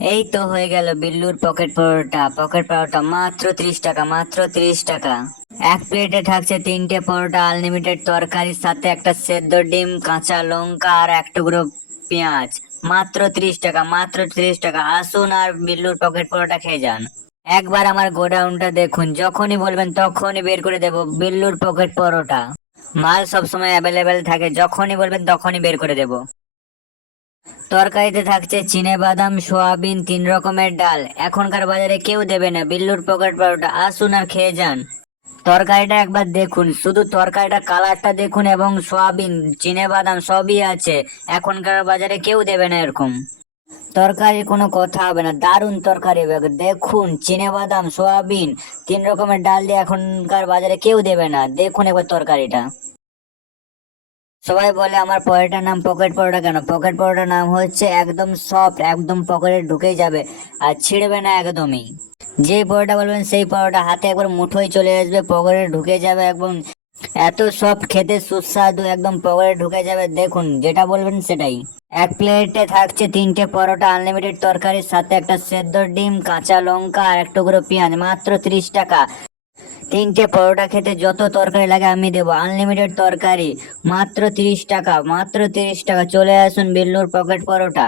এই তো হয়ে গেল বিল্লুর পকেট পরোটা। পকেট পরোটা মাত্র 30 টাকা, মাত্র 30 টাকা। এক প্লেটে থাকছে 3টে পরোটা, আনলিমিটেড তরকারির সাথে একটা সেদ্ধ ডিম, কাঁচা লঙ্কা আর এক টুকরো পেঁয়াজ। মাত্র 30 টাকা, মাত্র 30 টাকা। আসুন আর বিল্লুর পকেট পরোটা খেয়ে যান। একবার আমার গোডাউনটা দেখুন, যখনই বলবেন তখনই বের করে দেবো বিল্লুর পকেট পরোটা। মাল সবসময় অ্যাভেলেবেল থাকে, যখনই বলবেন তখনই বের করে দেবো। তরকারিতে থাকছে চিনে বাদাম, সোয়াবিন, 3 রকমের ডাল। এখনকার বাজারে কেউ দেবে না বিল্লুর পকেট পরোটা। আসুন আর খেয়ে যান। তরকারিটা একবার দেখুন, শুধু তরকারিটা কালারটা দেখুন, এবং সোয়াবিন, চিনে বাদাম সবই আছে। এখনকার বাজারে কেউ দেবে না এরকম। তরকারির কোনো কথা হবে না, দারুণ তরকারি হবে। দেখুন চিনে বাদাম, সোয়াবিন, 3 রকমের ডাল দিয়ে এখনকার বাজারে কেউ দেবে না। দেখুন একবার তরকারিটা। সবাই বলে আমার পরোটার নাম পকেট পরোটা কেন? পকেট পরোটার নাম হচ্ছে একদম সফট, একদম পকেটে ঢুকেই যাবে আর ছিঁড়বে না একদমই। যে পরোটা বলবেন সেই পরোটা হাতে একবার মুঠোয় চলে আসবে, পকেটে ঢুকে যাবে একদম। এত সফট, খেতে সুস্বাদু, একদম পকেটে ঢুকে যাবে। দেখুন যেটা বলবেন সেটাই। এক প্লেটে থাকছে 3টে পরোটা, আনলিমিটেড তরকারির সাথে একটা সেদ্ধ ডিম, কাঁচা লঙ্কা আর এক টুকরো পেঁয়াজ। মাত্র 30 টাকা। 3টে পরোটা খেতে যত তরকারি লাগে আমি দেবো, আনলিমিটেড তরকারি। মাত্র 30 টাকা, মাত্র 30 টাকা। চলে আসুন বিল্লুর পকেট পরোটা।